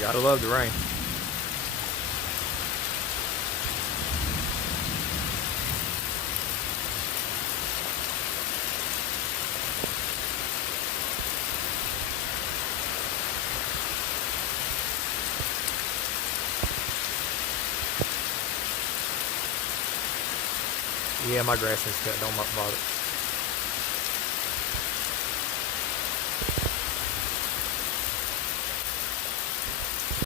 Gotta love the rain. Yeah, my grass is cut. Don't bother.